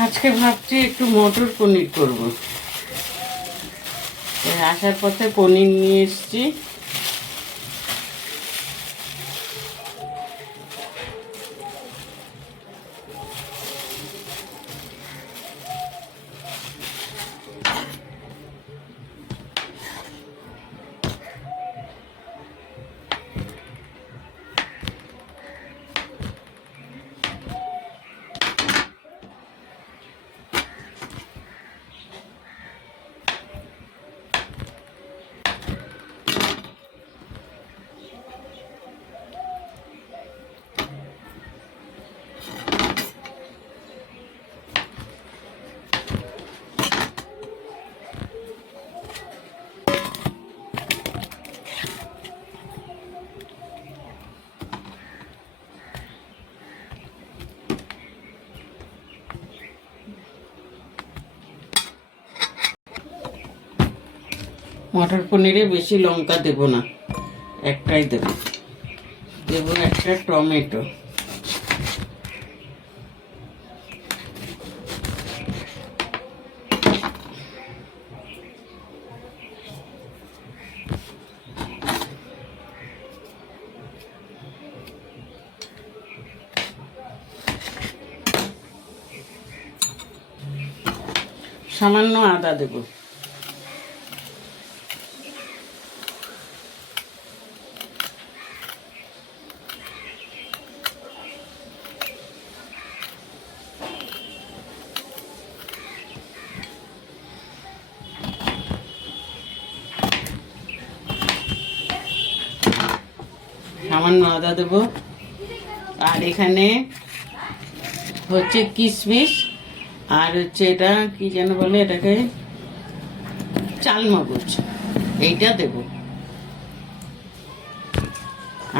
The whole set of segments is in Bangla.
আজকে ভাবছি একটু মটর পনির করব। আসার পথে পনির নিয়ে এসছি। মটর পনিরে বেশি লঙ্কা দেব না। একটাই দেব। দেব একটা টমেটো। সামান্য আদা দেবো। সামান্য আদা দেবো। আর এখানে হচ্ছে কিশমিশ, আর হচ্ছে এটা কি যেন বলে এটাকে? চালমগজ, এইটা দেব।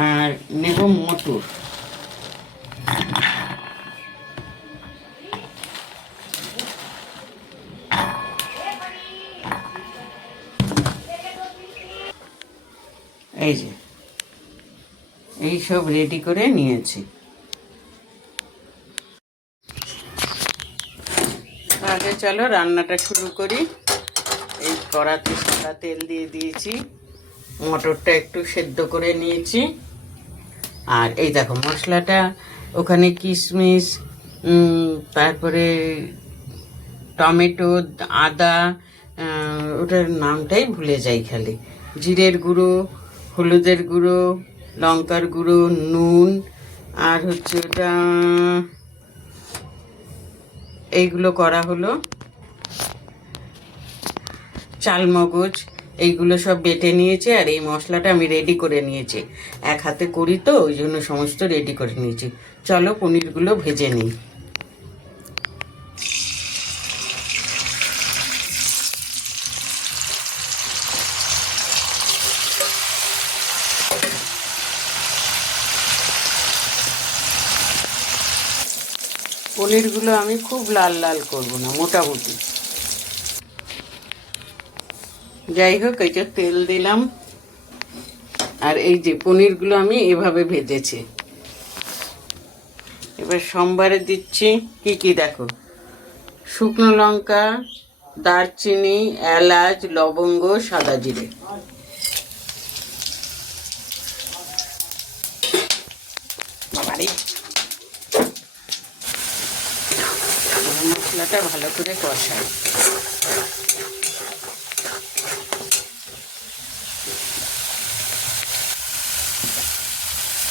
আর নেব মটর। এই যে। এই সব রেডি করে নিয়েছি। আগে চলো রান্নাটা শুরু করি। এই কড়াতে সাদা তেল দিয়ে দিয়েছি। মটরটা একটু সেদ্ধ করে নিয়েছি। আর এই দেখো মশলাটা, ওখানে কিশমিশ তারপরে টমেটো, আদা ওটার নামটাই ভুলে যাই খালি। জিরের গুঁড়ো, হলুদের গুঁড়ো লঙ্কার গুঁড়ো, নুন, আর হচ্ছে ওটা এইগুলো করা হলো। চালমগজ, এইগুলো সব বেটে নিয়েছে আর এই মশলাটা আমি রেডি করে নিয়েছি। এক হাতে করি তো, ওই জন্য সমস্ত রেডি করে নিয়েছি। চলো পনিরগুলো ভেজে নিই। পনিরগুলো আমি খুব লাল লাল করব না, মোটামুটি। যাই হোক, এই যে তেল দিলাম। আর এই যে পনিরগুলো আমি এভাবে ভেজেছি। এবার সোমবারে দিচ্ছি কি কি দেখো? শুকনো লঙ্কা, দারচিনি, এলাচ, লবঙ্গ, সাদা জিরে। বাবারে। মশলাটা ভালো করে কষাই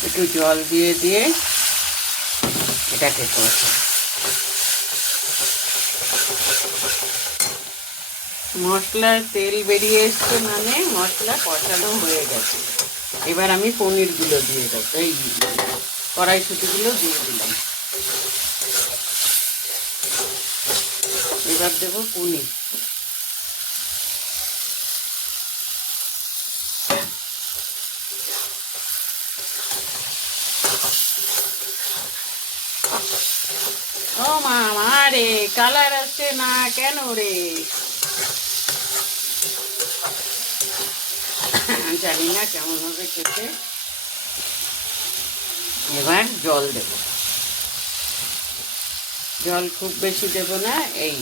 একটু জল দিয়ে দিয়ে এটাকে কষাই মশলার তেল বেরিয়ে এসছে মানে মশলা কষানো হয়ে গেছে। এবার আমি পনিরগুলো দিয়ে দেবো। এই কড়াইশুটিগুলো দিয়ে দিলাম। এবার দেবো পনির ও মা মা রে, কালার আসছে না কেন রে? জানি না কেমন হবে খেতে। এবার জল দেব। জল খুব বেশি দেব না, এই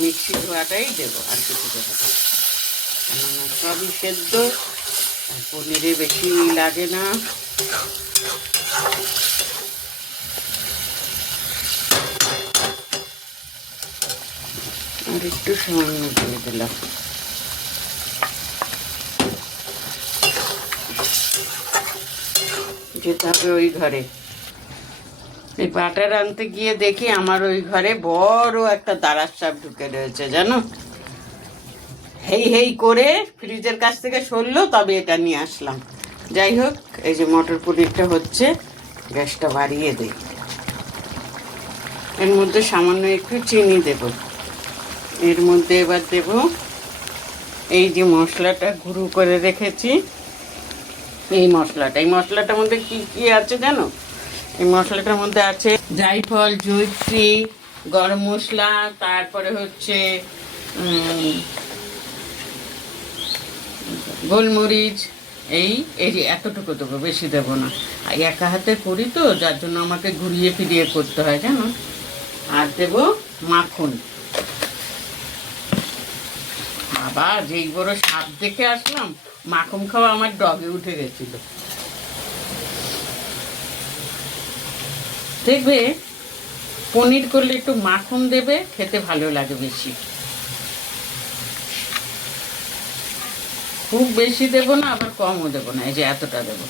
মিক্সি ধোয়াটাই দেবো, আর কিছু দেবো না। কেননা সবই সেদ্ধ, আর পনিরে বেশি লাগে না। আর একটু সামান্য দিয়ে দিলাম। যেতে হবে ওই ঘরে। এই বাটার আনতে গিয়ে দেখি আমার ওই ঘরে বড় একটা দাঁড়ার সাপ ঢুকে রয়েছে, জানো? হেই হেই করে ফ্রিজের কাছ থেকে সরলো, তবে এটা নিয়ে আসলাম। যাই হোক, এই যে মটর পনিরটা হচ্ছে, গ্যাসটা বাড়িয়ে দিই। এর মধ্যে সামান্য একটু চিনি দেব। এর মধ্যে এবার দেব এই যে মশলাটা গুঁড়ো করে রেখেছি। এই মশলাটা, এই মশলাটার মধ্যে কি কি আছে জানো? এই মশলাটার মধ্যে আছে জায়ফল জৈত্রী গরম মশলা, তারপরে হচ্ছে গোলমরিচ। এই এই এতটুকু দেবো, বেশি দেবো না। একা হাতে করি তো, যার জন্য আমাকে ঘুরিয়ে ফিরিয়ে করতে হয়, জানো? আর দেব মাখন। বাবা, যেই বড় সাপ দেখে আসলাম, মাখন খাওয়া আমার ডগে উঠে গেছিল। দেখবে পনির করলে একটু মাখন দেবে, খেতে ভালো লাগে বেশি। খুব বেশি দেবো না, আবার কমও দেবো না, এই যে এতটা দেবো।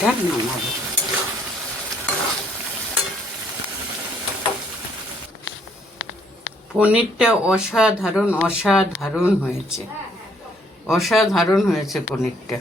এটা নামাবো পনিরটা অসাধারণ অসাধারণ হয়েছে। অসাধারণ হয়েছে পনিরটা।